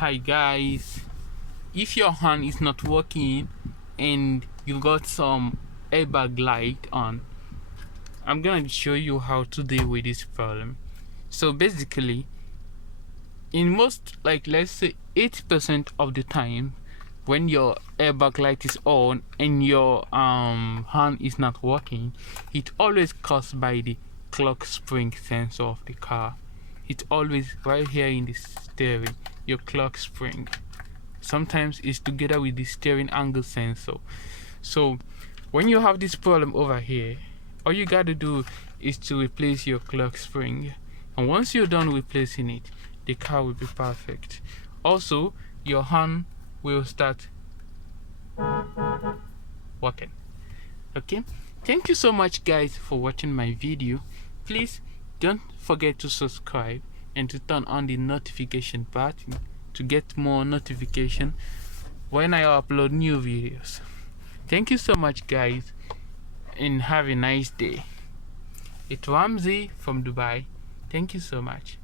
Hi guys, if your horn is not working and you got some airbag light on, I'm gonna show you how to deal with this problem. So basically, in most, like, let's say 80% of the time when your airbag light is on and your horn is not working, it always caused by the clock spring sensor of the car. It's always right here in the steering, your clock spring. Sometimes it's together with the steering angle sensor. So when you have this problem over here, all you gotta do is to replace your clock spring, and once you're done replacing it, the car will be perfect. Also, your horn will start working. Okay, thank you so much guys for watching my video. Please don't forget to subscribe and to turn on the notification button to get more notification when I upload new videos. Thank you so much guys, and have a nice day. It's Ramsey from Dubai. Thank you so much.